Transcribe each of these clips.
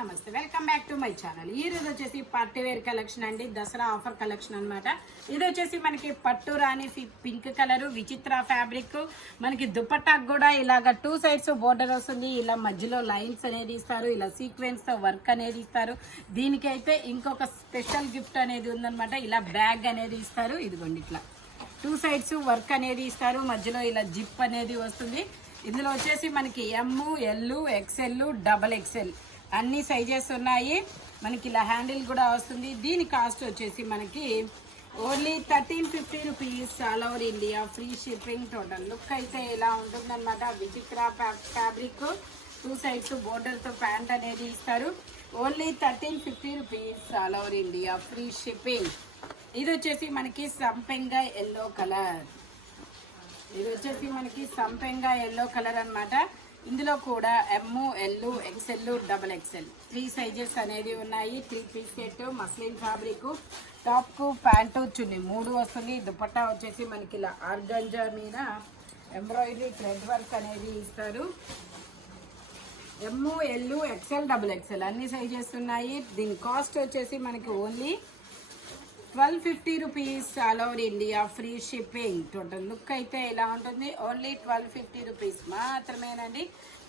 నమస్తే welcome back to my channel. ఈ రోజు వచ్చేసి పార్టీ వేర్ కలెక్షన్ అండి, దసరా ఆఫర్ కలెక్షన్ అన్నమాట. ఇది వచ్చేసి మనకి పట్టు రాణి పింక్ కలర్ విచిత్ర ఫ్యాబ్రిక్. మనకి దుపట్టాకు కూడా ఇలాగ 2 సైడ్స్ బోర్డర్ వస్తుంది. ఇలా మధ్యలో లైన్స్ అనేది ఇస్తారు, ఇలా సీక్వెన్స్ తో వర్క్ అనేది ఇస్తారు. దీనికైతే ఇంకొక స్పెషల్ గిఫ్ట్ అనేది ఉందన్నమాట. ఇలా బ్యాగ్ అనేది ఇస్తారు. ఇదిగోండి ఇట్లా 2 సైడ్స్ వర్క్ అనేది ఇస్తారు. మధ్యలో ఇలా జిప్ అనేది వస్తుంది. ఇందులో వచ్చేసి మనకి ఎమ్, ఎల్, ఎక్స్ఎల్, డబల్ ఎక్స్ఎల్ అన్ని సైజెస్ ఉన్నాయి. మనకి ఇలా హ్యాండిల్ కూడా వస్తుంది. దీని కాస్ట్ వచ్చేసి మనకి only 1350 rupees all over India, free shipping. Total look అయితే ఇలా ఉంటుందన్నమాట. విచిత్ర ఫ్యాబ్రిక్, 2 సైడ్స్ బోర్డర్తో ప్యాంట్ అనేది ఇస్తారు. Only 1350 rupees all over India, free shipping. ఇది వచ్చేసి మనకి సంపెంగా ఎల్లో కలర్. ఇది వచ్చేసి మనకి సంపెంగా ఎల్లో కలర్ అన్నమాట. ఇందులో కూడా M, L, XL, double XL 3 sizes అనేది ఉన్నాయి. 3 piece set, muslin fabric, top కు ప్యాంటు చున్నీ 3 వస్తుంది. దుపట్టా వచ్చేసి మనకి ఇలా ఆర్గంజా మీద ఎంబ్రాయిడరీ థ్రెడ్ వర్క్ అనేది ఇస్తారు. M, L, XL, double XL అన్ని సైజెస్ ఉన్నాయి. దీని కాస్ట్ వచ్చేసి మనకి only 1250 rupees all over India, free shipping. Total look అయితే ఇలా ఉంటుంది. ఓన్లీ 1250 రూపీస్ మాత్రమేనండి.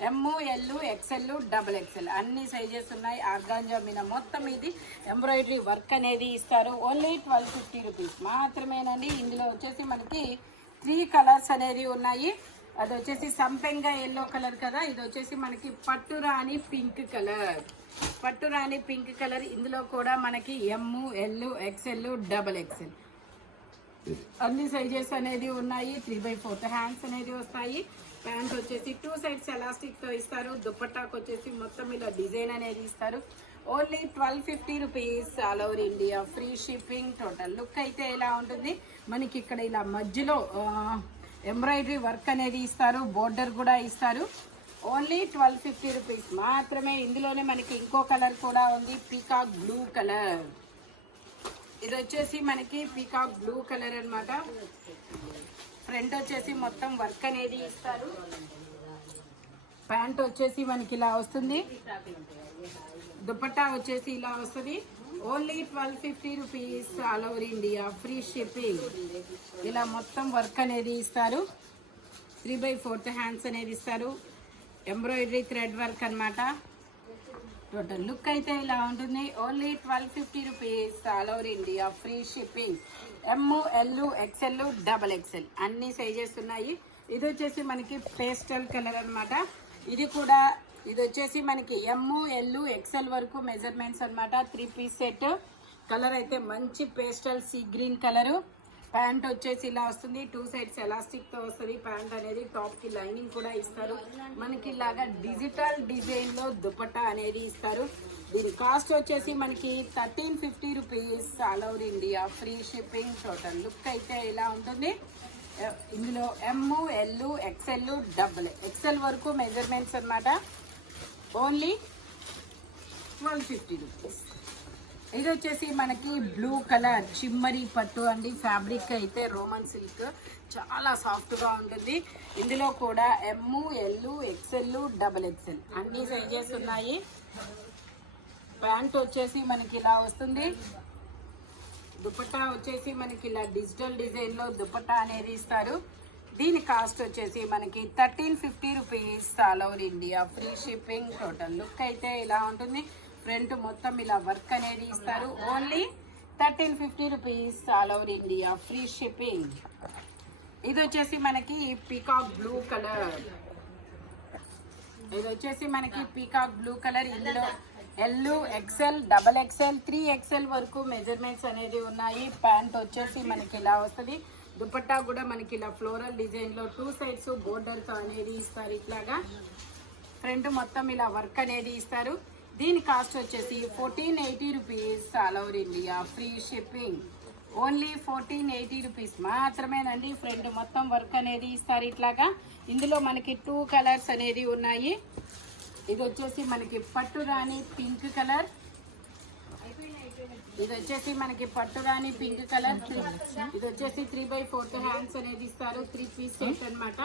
M, L, XL, double XL అన్ని సైజెస్ ఉన్నాయి. ఆర్గాంజా మీద మొత్తం ఇది ఎంబ్రాయిడరీ వర్క్ అనేది ఇస్తారు. ఓన్లీ 1250 రూపీస్ మాత్రమేనండి. ఇందులో వచ్చేసి మనకి 3 కలర్స్ అనేది ఉన్నాయి. అది వచ్చేసి సంపెంగా ఎల్లో కలర్ కదా, ఇది వచ్చేసి మనకి పట్టు రాణి పింక్ కలర్. పట్టు రాణి పింక్ కలర్. ఇందులో కూడా మనకి ఎమ్, ఎల్, ఎక్స్ఎల్, డబల్ ఎక్స్ఎల్ అన్ని సైజెస్ అనేది ఉన్నాయి. 3/4 హ్యాండ్స్ అనేది వస్తాయి. ప్యాంట్ వచ్చేసి 2 సైడ్స్ ఎలాస్టిక్ తో ఇస్తారు. దుపట్టాకు వచ్చేసి మొత్తం ఇలా డిజైన్ అనేది ఇస్తారు. Only 1250 rupees all over India, free shipping. Total look అయితే ఇలా ఉంటుంది. మనకి ఇక్కడ ఇలా మధ్యలో ఎంబ్రాయిడరీ వర్క్ అనేది ఇస్తారు, బోర్డర్ కూడా ఇస్తారు. ఓన్లీ 1250 రూపీస్ మాత్రమే. ఇందులోనే మనకి ఇంకో కలర్ కూడా ఉంది, పీకాక్ బ్లూ కలర్. ఇది వచ్చేసి మనకి పీకాక్ బ్లూ కలర్ అన్నమాట. ఫ్రంట్ వచ్చేసి మొత్తం వర్క్ అనేది ఇస్తారు. ప్యాంట్ వచ్చేసి మనకి ఇలా వస్తుంది. దుపట్టా వచ్చేసి ఇలా వస్తుంది. Only 1250 rupees all over India, free shipping. ఇలా మొత్తం వర్క్ అనేది ఇస్తారు. 3/4 హ్యాండ్స్ అనేది ఇస్తారు. ఎంబ్రాయిడరీ థ్రెడ్ వర్క్ అన్నమాట. టోటల్ లుక్ అయితే ఇలా ఉంటుంది. Only 1250 rupees all over India, free shipping. M, L, XL, double XL అన్ని సైజెస్ ఉన్నాయి. ఇది వచ్చేసి మనకి పేస్టల్ కలర్ అన్నమాట. ఇది వచ్చేసి మనకి ఎమ్, ఎల్, ఎక్స్ఎల్ వరకు మెజర్మెంట్స్ అన్నమాట. 3 పీస్ సెట్. కలర్ అయితే మంచి pastel sea green colour. Pant వచ్చేసి ఇలా వస్తుంది. 2 సైడ్స్ ఎలాస్టిక్ తో వస్తుంది ప్యాంట్ అనేది. టాప్ కి లైనింగ్ కూడా ఇస్తారు. మనకి ఇలాగా డిజిటల్ డిజైన్ లో దుపట్టా అనేది ఇస్తారు. దీని కాస్ట్ వచ్చేసి మనకి 1350 rupees all over India, free shipping. Total look అయితే ఇలా ఉంటుంది. ఇందులో ఎమ్, ఎల్, ఎక్స్ఎల్, డబుల్ ఎక్స్ఎల్ వరకు మెజర్మెంట్స్ అన్నమాట. Only 1250 rupees. ఇది వచ్చేసి మనకి బ్లూ కలర్ చిమ్మరి పట్టు అండి. ఫ్యాబ్రిక్ అయితే రోమన్ సిల్క్, చాలా సాఫ్ట్గా ఉంటుంది. ఇందులో కూడా M, L, XL, double XL అన్ని సైజెస్ ఉన్నాయి. ప్యాంట్ వచ్చేసి మనకి ఇలా వస్తుంది. దుపట్టా వచ్చేసి మనకి ఇలా డిజిటల్ డిజైన్లో దుపట్టా అనేది ఇస్తారు. దీని కాస్ట్ వచ్చేసి మనకి 1350 rupees all over India, free shipping. Total look అయితే ఇలా ఉంటుంది. ఫ్రంట్ మొత్తం ఇలా వర్క్ అనేది ఇస్తారు. Only 1350 rupees all over India, free shipping. ఇది వచ్చేసి మనకి పీకాక్ బ్లూ కలర్. ఇది వచ్చేసి మనకి పీకాక్ బ్లూ కలర్. ఇందులో L, XL, double XL, 3 XL వరకు మెజర్మెంట్స్ అనేది ఉన్నాయి. ప్యాంట్ వచ్చేసి మనకి ఇలా వస్తుంది. దుపట్టా కూడా మనకి ఇలా ఫ్లోరల్ డిజైన్ లో 2 సైడ్స్ బోర్డర్ తో అనేది ఇస్తారు. ఇట్లాగా ఫ్రంట్ మొత్తం ఇలా వర్క్ అనేది ఇస్తారు. దీని కాస్ట్ వచ్చేసి 1480 rupees all over India, free shipping. Only 1480 rupees మాత్రమేనండి. ఫ్రంట్ మొత్తం వర్క్ అనేది ఇస్తారు ఇట్లాగా. ఇందులో మనకి 2 కలర్స్ అనేది ఉన్నాయి. ఇది వచ్చేసి మనకి పట్టు రాణి పింక్ కలర్. ఇది వచ్చేసి మనకి పట్టు రాణి పింక్ కలర్. ఇది వచ్చేసి 3/4 హ్యాండ్స్ అనేది ఇస్తారు. 3 పీస్ సెట్ అన్నమాట.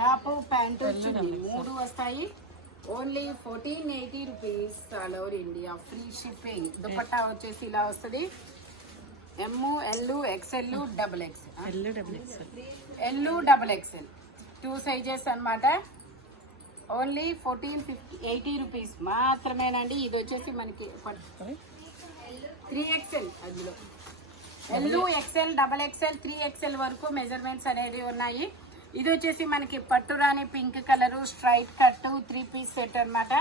టాప్, ప్యాంటు, చున్నీ 3 వస్తాయి. Only 1480 rupees all over India, free shipping. Dupatta వచ్చేసి ఇలా వస్తుంది. M, L, XL, double XL, L, double XL 2 sizes అన్నమాట. ఓన్లీ 1480 రూపీస్ మాత్రమేనండి. ఇది వచ్చేసి మనకి 3XL, అందులో L, XL, double XL, 3XL వరకు మెజర్మెంట్స్ అనేవి ఉన్నాయి. ఇది వచ్చేసి మనకి పట్టురాని pink colour, straight cut 3 piece set అన్నమాట.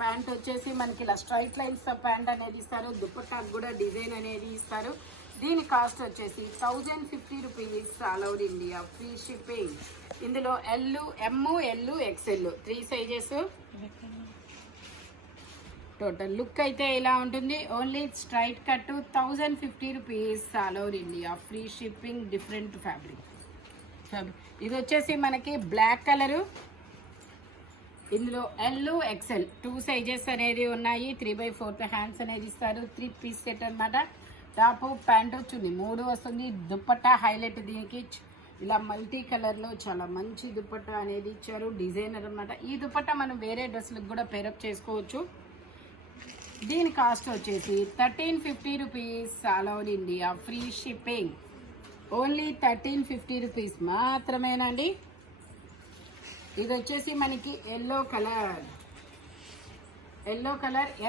ప్యాంట్ వచ్చేసి మనకి ఇలా స్ట్రైట్ లైన్స్ ప్యాంట్ అనేది ఇస్తారు. దుపట్టాకు కూడా డిజైన్ అనేది ఇస్తారు. దీని కాస్ట్ వచ్చేసి 1050 rupees all over India, free shipping. ఇందులో L, M, L, XL 3 sizes. Total look అయితే ఇలా ఉంటుంది. Only straight cut 1050 rupees all over India, free shipping. Different fabric. ఇది వచ్చేసి మనకి బ్లాక్ కలరు. ఇందులో ఎల్, ఎక్స్ఎల్ 2 సైజెస్ అనేది ఉన్నాయి. 3/4 హ్యాండ్స్ అనేది ఇస్తారు. 3 పీస్ సెట్ అన్నమాట. టాప్, ప్యాంట్ చున్నీ 3 వస్తుంది. దుపట్టా హైలైట్ దీనికి ఇలా మల్టీ కలర్లో చాలా మంచి దుపట్టా అనేది ఇచ్చారు. డిజైనర్ అన్నమాట. ఈ దుపట్టా మనం వేరే డ్రెస్లకు కూడా పేరప్ చేసుకోవచ్చు. దీని కాస్ట్ వచ్చేసి 1350 rupees all over India, free shipping. Only 1350 rupees మాత్రమేనండి. ఇది వచ్చేసి మనకి yellow colour,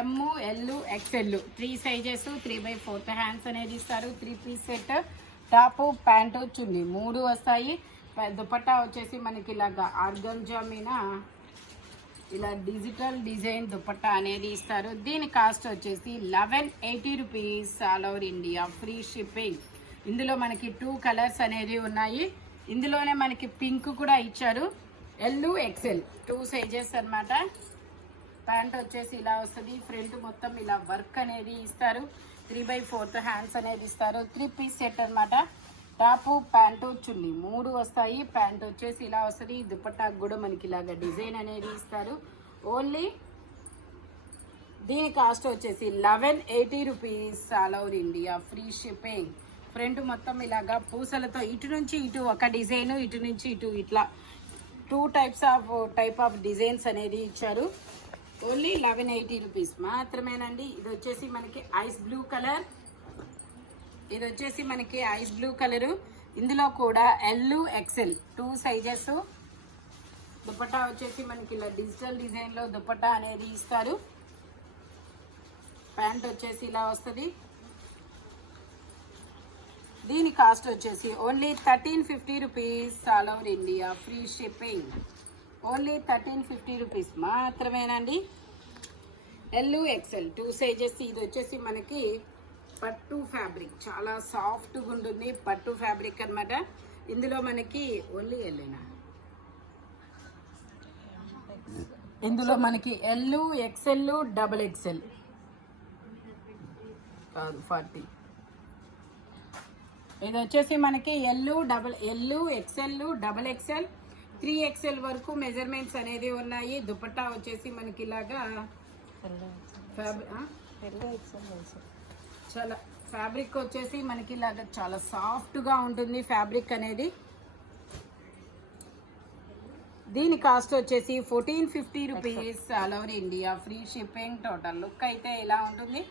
M, L, XL 3 sizes. 3/4 hands అనేది ఇస్తారు. 3 piece set. Top, pant, chunni 3 వస్తాయి. దుపట్టా వచ్చేసి మనకి ఇలాగా ఆర్గంజా మీద ఇలా డిజిటల్ డిజైన్ దుపట్టా అనేది ఇస్తారు. దీని కాస్ట్ వచ్చేసి 1180 rupees all over India, free shipping. ఇందులో మనకి 2 కలర్స్ అనేది ఉన్నాయి. ఇందులోనే మనకి పింక్ కూడా ఇచ్చారు. ఎల్, ఎక్స్ఎల్ 2 సైజెస్ అన్నమాట. ప్యాంట్ వచ్చేసి ఇలా వస్తుంది. ఫ్రంట్ మొత్తం ఇలా వర్క్ అనేది ఇస్తారు. 3/4 హ్యాండ్స్ అనేది ఇస్తారు. 3 పీస్ సెట్ అన్నమాట. టాప్, ప్యాంటు, చున్నీ 3 వస్తాయి. ప్యాంట్ వచ్చేసి ఇలా వస్తుంది. దుపట్టాకు కూడా మనకి ఇలాగ డిజైన్ అనేది ఇస్తారు. ఓన్లీ దీని కాస్ట్ వచ్చేసి 1180 rupees all over India, free shipping. Front మొత్తం ఇలాగా పూసలతో ఇటు నుంచి ఇటు ఒక డిజైన్, ఇటు నుంచి ఇటు ఇట్లా 2 టైప్ ఆఫ్ డిజైన్స్ అనేది ఇచ్చారు. ఓన్లీ 1180 రూపీస్ మాత్రమేనండి. ఇది వచ్చేసి మనకి ఐస్ బ్లూ కలర్. ఇందులో కూడా ఎల్, ఎక్స్ఎల్ 2 సైజెస్. దుపట్టా వచ్చేసి మనకి ఇలా డిజిటల్ డిజైన్లో దుపట్టా అనేది ఇస్తారు. ప్యాంట్ వచ్చేసి ఇలా వస్తుంది. దీని కాస్ట్ వచ్చేసి only 1350 rupees all over India, free shipping. Only 1350 rupees మాత్రమేనండి. L, XL 2 sizes. ఇది వచ్చేసి మనకి పట్టు ఫ్యాబ్రిక్, చాలా సాఫ్ట్గా ఉంటుంది. పట్టు ఫ్యాబ్రిక్ అన్నమాట. ఇందులో మనకి ఓన్లీ ఎల్లేనా, ఇందులో మనకి ఎల్, ఎక్స్ఎల్, డబుల్ ఎక్స్ఎల్ కాదు 40. ఇది వచ్చేసి మనకి L, XL, double XL, 3XL వరకు మెజర్మెంట్స్ అనేది ఉన్నాయి. దుపట్టా వచ్చేసి మనకి ఇలాగా చాలా ఫ్యాబ్రిక్ వచ్చేసి మనకి ఇలాగా చాలా సాఫ్ట్గా ఉంటుంది ఫ్యాబ్రిక్ అనేది. దీని కాస్ట్ వచ్చేసి 1450 rupees all over India, free shipping. Total look అయితే ఇలా ఉంటుంది.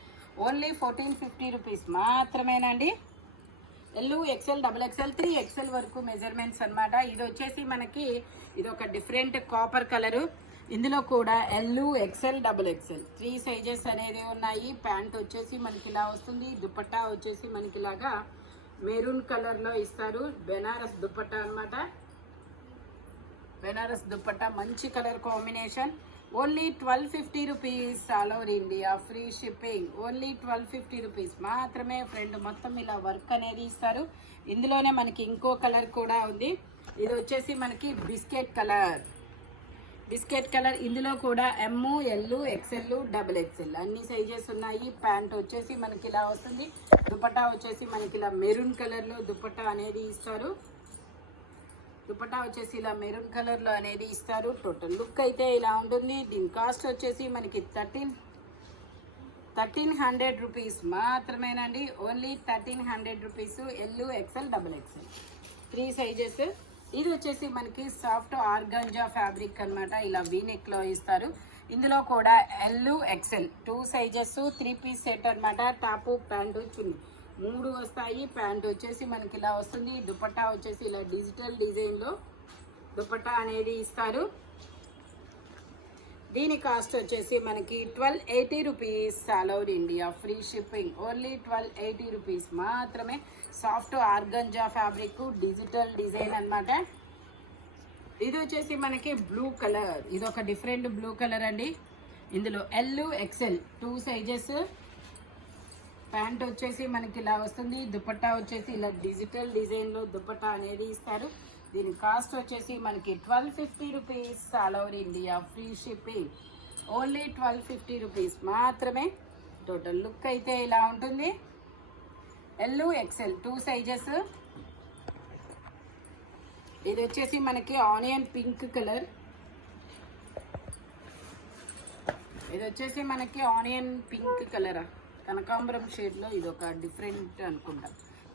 ఓన్లీ 1450 రూపీస్ మాత్రమేనండి. L, XL, double XL, 3XL వరకు మెజర్మెంట్స్ అన్నమాట. ఇది వచ్చేసి మనకి ఇది ఒక డిఫరెంట్ కాపర్ కలరు. ఇందులో కూడా L, XL, double XL 3 sizes అనేది ఉన్నాయి. ప్యాంట్ వచ్చేసి మనకి ఇలా వస్తుంది. దుపట్టా వచ్చేసి మనకి ఇలాగా మెరూన్ కలర్లో ఇస్తారు. బెనారస్ దుపట్టా అన్నమాట. బెనారస్ దుపట్టా మంచి colour combination. Only 1250 rupees all over India, free shipping. Only 1250 rupees మాత్రమే. ఫ్రంట్ మొత్తం ఇలా వర్క్ అనేది ఇస్తారు. ఇందులోనే మనకి ఇంకో కలర్ కూడా ఉంది. ఇది వచ్చేసి మనకి బిస్కెట్ కలర్. ఇందులో కూడా M, L, XL, double XL అన్ని సైజెస్ ఉన్నాయి. ప్యాంట్ వచ్చేసి మనకి ఇలా వస్తుంది. దుపట్టా వచ్చేసి మనకి ఇలా మెరూన్ కలర్లో దుపట్టా అనేది ఇస్తారు. దుపట్టా వచ్చేసి ఇలా మెరూన్ కలర్లో అనేది ఇస్తారు. టోటల్ లుక్ అయితే ఇలా ఉంటుంది. దీని కాస్ట్ వచ్చేసి మనకి 1300 రూపీస్ మాత్రమేనండి. Only 1300 rupees. L, XL, double XL 3 sizes. ఇది వచ్చేసి మనకి సాఫ్ట్ ఆర్గంజా ఫ్యాబ్రిక్ అన్నమాట. ఇలా వీ నెక్ లో ఇస్తారు. ఇందులో కూడా L XL 2 sizes 3 piece set అన్నమాట. టాపు ప్యాంటు చున్నీ 3 వస్తాయి. ప్యాంట్ వచ్చేసి మనకి ఇలా వస్తుంది. దుపట్టా వచ్చేసి ఇలా డిజిటల్ డిజైన్ లో దుపట్టా అనేది ఇస్తారు. దీని కాస్ట్ వచ్చేసి మనకి 1280 rupees. All over India free shipping. Only 1280 rupees మాత్రమే. Soft organza fabric digital design అన్నమాట. ఇది వచ్చేసి మనకి బ్లూ కలర్. ఇది ఒక డిఫరెంట్ బ్లూ కలర్ అండి. ఇందులో ఎల్ ఎక్సెల్ 2 సైజెస్. ప్యాంట్ వచ్చేసి మనకి ఇలా వస్తుంది. దుపట్టా వచ్చేసి ఇలా డిజిటల్ డిజైన్ లో దుపట్టా అనేది ఇస్తారు. దీని కాస్ట్ వచ్చేసి మనకి 1250 rupees. All over India free shipping. Only 1250 rupees మాత్రమే. టోటల్ లుక్ అయితే ఇలా ఉంటుంది. L XL 2 sizes. ఇది వచ్చేసి మనకి ఆనియన్ పింక్ కలర్. ఇది వచ్చేసి మనకి ఆనియన్ పింక్ కలరా కనకాంబరం షేడ్ లో ఇది ఒక డిఫరెంట్ అనుకుంటా.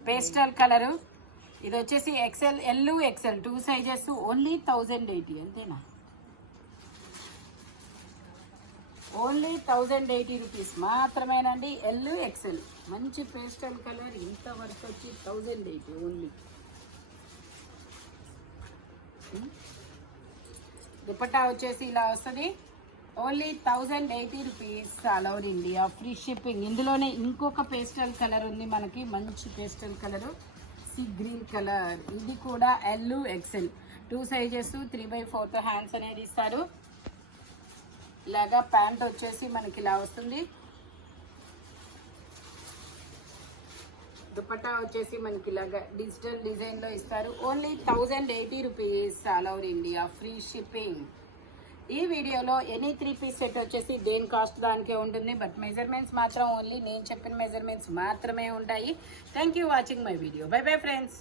Pastel colour. ఇది వచ్చేసి XL L XL 2 sizes. Only 1080 అంతేనా? ఓన్లీ 1080 రూపీస్ మాత్రమేనండి. ఎల్ ఎక్సెల్ మంచి పేస్టల్ కలర్. ఇంత వరకు వచ్చి 1080 ఓన్లీ. దుపట్టా వచ్చేసి ఇలా వస్తుంది. Only 1080 rupees. All over India free shipping. ఇందులోనే ఇంకొక పేస్టల్ కలర్ ఉంది మనకి. మంచి pastel colour sea green colour. ఇది కూడా ఎల్ ఎక్సెల్ 2 సైజెస్ 3/4 హ్యాండ్స్ అనేది ఇస్తారు. ఇలాగా ప్యాంట్ వచ్చేసి మనకి ఇలా వస్తుంది. దుపట్టా వచ్చేసి మనకి ఇలాగా డిజిటల్ డిజైన్ లో ఇస్తారు. Only 1080 rupees. All over India free shipping. ఈ వీడియోలో ఎనీ 3 పీస్ సెట్ వచ్చేసి దేని కాస్ట్ దానికే ఉంటుంది. బట్ మెజర్మెంట్స్ మాత్రం ఓన్లీ నేను చెప్పిన మెజర్మెంట్స్ మాత్రమే ఉంటాయి. Thank you watching my video. By bye friends.